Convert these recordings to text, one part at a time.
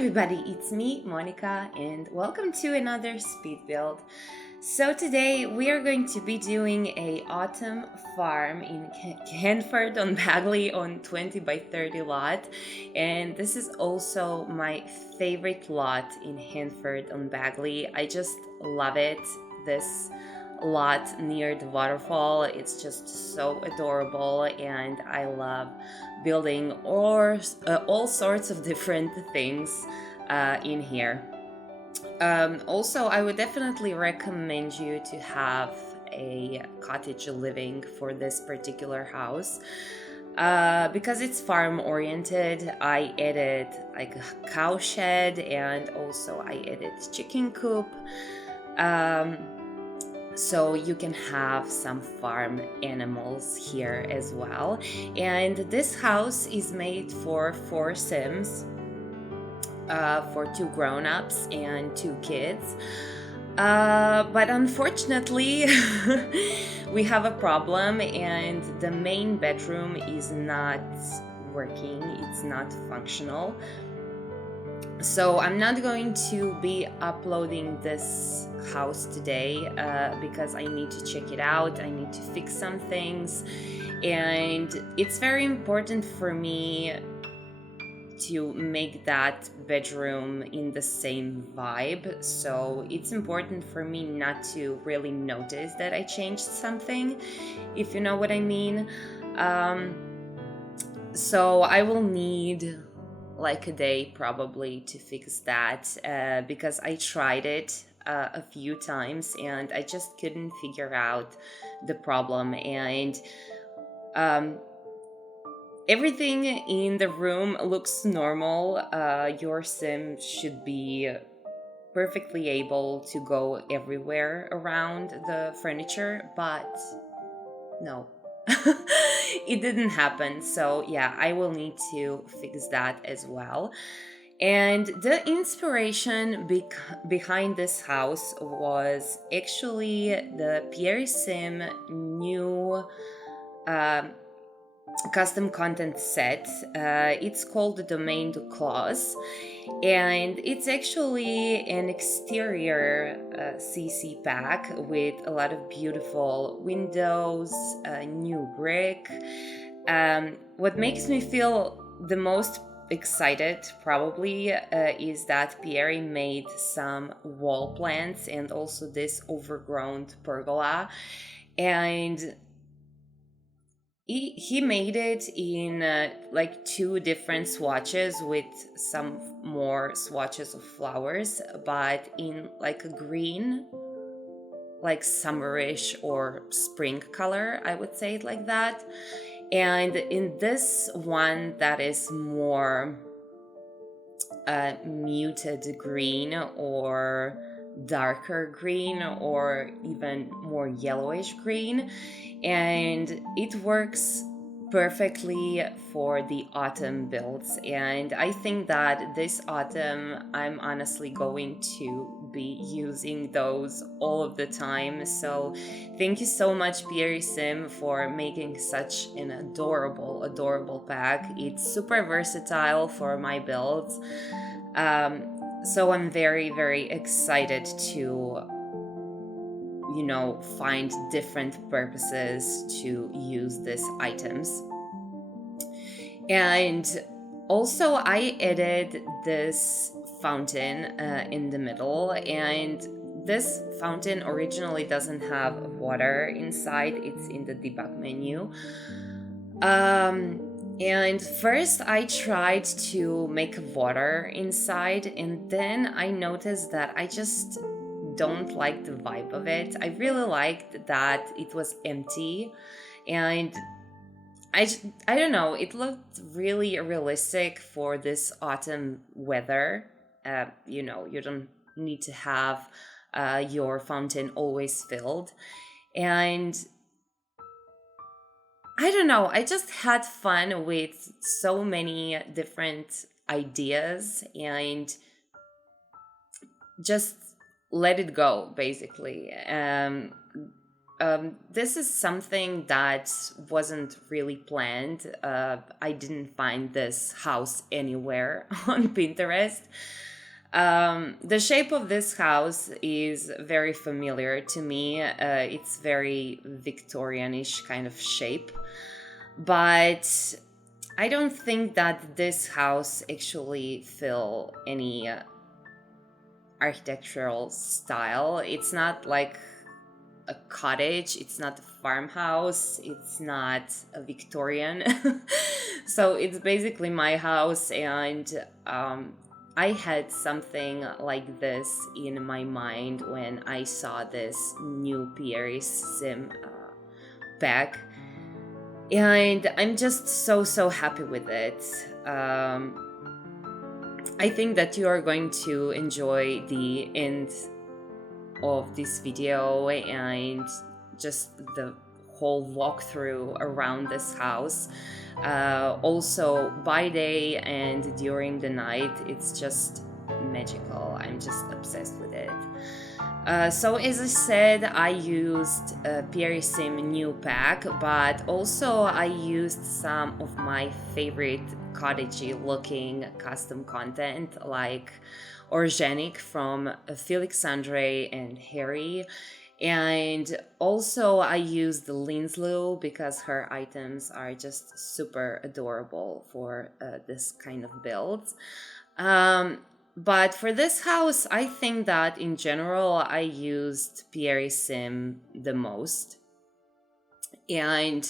everybody, it's me, Monica, and welcome to another speed build. So today we are going to be doing a autumn farm in Henford-on-Bagley on 20 by 30 lot, and this is also my favorite lot in Henford-on-Bagley. I just love it. This lot near the waterfall, it's just so adorable, and I love building all sorts of different things in here. Also, I would definitely recommend you to have a cottage living for this particular house because it's farm oriented. I added like a cow shed, and also I added chicken coop. So you can have some farm animals here as well. And this house is made for 4 Sims, for 2 grown-ups and 2 kids. But unfortunately, we have a problem, and the main bedroom is not working, it's not functional. So I'm not going to be uploading this house today because I need to check it out. I need to fix some things, and it's very important for me to make that bedroom in the same vibe. So it's important for me not to really notice that I changed something, if you know what I mean. So I will need like a day probably to fix that because I tried it a few times and I just couldn't figure out the problem. And everything in the room looks normal. Your sim should be perfectly able to go everywhere around the furniture, but no. It didn't happen. So yeah, I will need to fix that as well. And the inspiration behind this house was actually the Pierre Sim new custom content set. It's called the Domain du Clause, and it's actually an exterior CC pack with a lot of beautiful windows, new brick. What makes me feel the most excited probably is that Pierre made some wall plants and also this overgrown pergola, and he made it in like 2 different swatches with some more swatches of flowers, but in like a green, like summerish or spring color, I would say it like that. And in this one that is more muted green or darker green or even more yellowish green, and it works perfectly for the autumn builds. And I think that this autumn I'm honestly going to be using those all of the time. So thank you so much, Pierre Sim, for making such an adorable pack. It's super versatile for my builds. So I'm very excited to find different purposes to use these items. And also I added this fountain in the middle, and this fountain originally doesn't have water inside, it's in the debug menu. And first I tried to make water inside, and then I noticed that I just don't like the vibe of it. I really liked that it was empty, and I don't know, it looked really realistic for this autumn weather. You don't need to have your fountain always filled. And I don't know, I just had fun with so many different ideas and just let it go, basically. This is something that wasn't really planned. I didn't find this house anywhere on Pinterest. The shape of this house is very familiar to me. It's very Victorianish kind of shape. But I don't think that this house actually fill any architectural style. It's not like a cottage, it's not a farmhouse, it's not a Victorian. So it's basically my house, and I had something like this in my mind when I saw this new Pierre Sim pack, and I'm just so happy with it. I think that you are going to enjoy the end of this video and just the whole walkthrough around this house. Also, by day and during the night, it's just magical. I'm just obsessed with it. So as I said, I used Pierre Sim new pack, but also I used some of my favorite cottagey looking custom content like Organic from Felix Andre and Harry. And also I used the Linslow because her items are just super adorable for this kind of builds. But for this house, I think that in general, I used Pierre Sim the most. And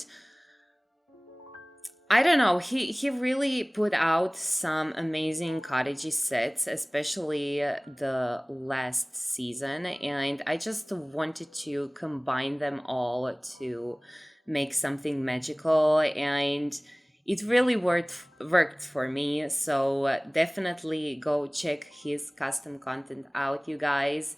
I don't know, he really put out some amazing cottagey sets, especially the last season. And I just wanted to combine them all to make something magical. And it really worked for me, so definitely go check his custom content out, you guys.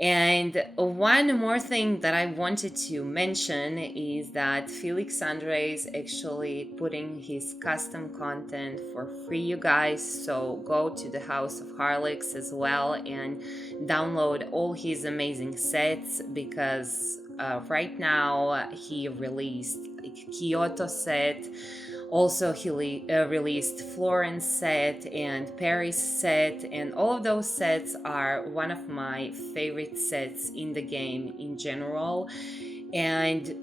And one more thing that I wanted to mention is that Felix Andre is actually putting his custom content for free, you guys. So go to the House of Harlix as well and download all his amazing sets, because right now he released a Kyoto set. Also, he released Florence set and Paris set, and all of those sets are one of my favorite sets in the game in general. And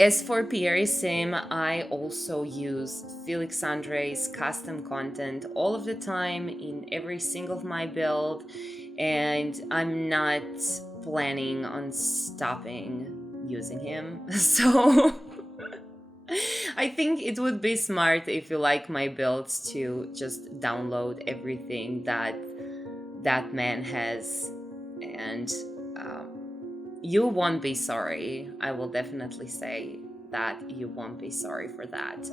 as for Pierre Sim, I also use Felix Andre's custom content all of the time in every single of my build, and I'm not planning on stopping using him. So I think it would be smart if you like my builds to just download everything that man has, and you won't be sorry. I will definitely say that you won't be sorry for that.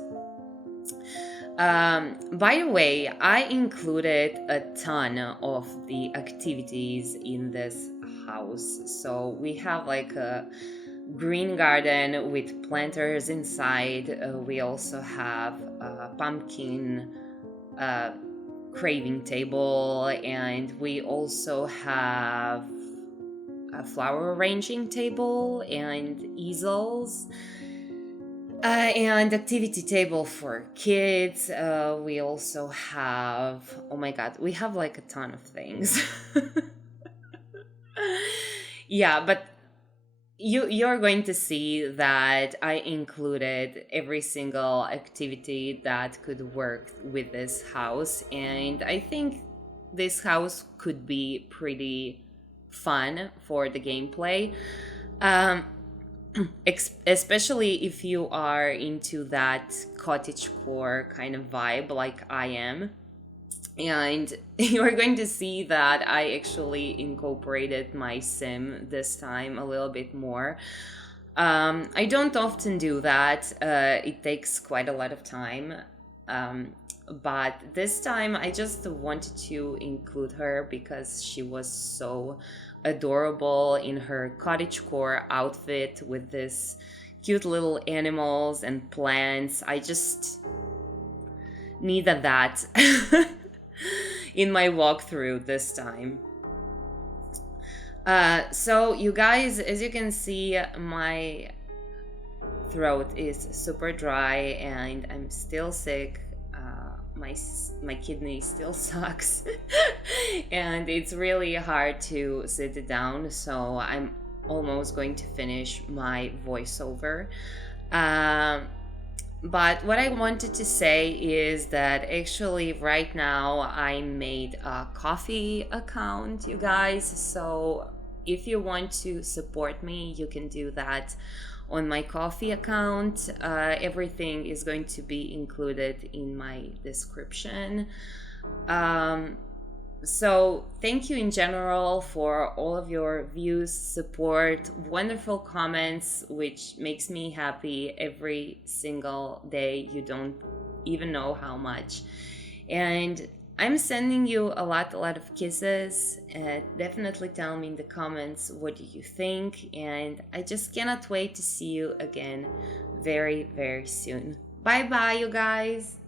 By the way, I included a ton of the activities in this house. So we have like a green garden with planters inside. We also have a pumpkin craving table, and we also have a flower arranging table and easels, and activity table for kids. We also have, oh my god, we have like a ton of things. Yeah, but you're going to see that I included every single activity that could work with this house, and I think this house could be pretty fun for the gameplay, especially if you are into that cottagecore kind of vibe like I am. And you're going to see that I actually incorporated my sim this time a little bit more. I don't often do that. It takes quite a lot of time. But this time I just wanted to include her because she was so adorable in her cottagecore outfit with this cute little animals and plants. I just needed that in my walkthrough this time. So you guys, as you can see, my throat is super dry and I'm still sick. My kidney still sucks, and it's really hard to sit down. So I'm almost going to finish my voiceover. Um, but what I wanted to say is that actually right now I made a coffee account, you guys. So if you want to support me, you can do that on my coffee account. Everything is going to be included in my description. Um, so thank you in general for all of your views, support, wonderful comments, which makes me happy every single day. You don't even know how much. And I'm sending you a lot of kisses. Definitely tell me in the comments what do you think, and I just cannot wait to see you again very, very soon. Bye bye, you guys.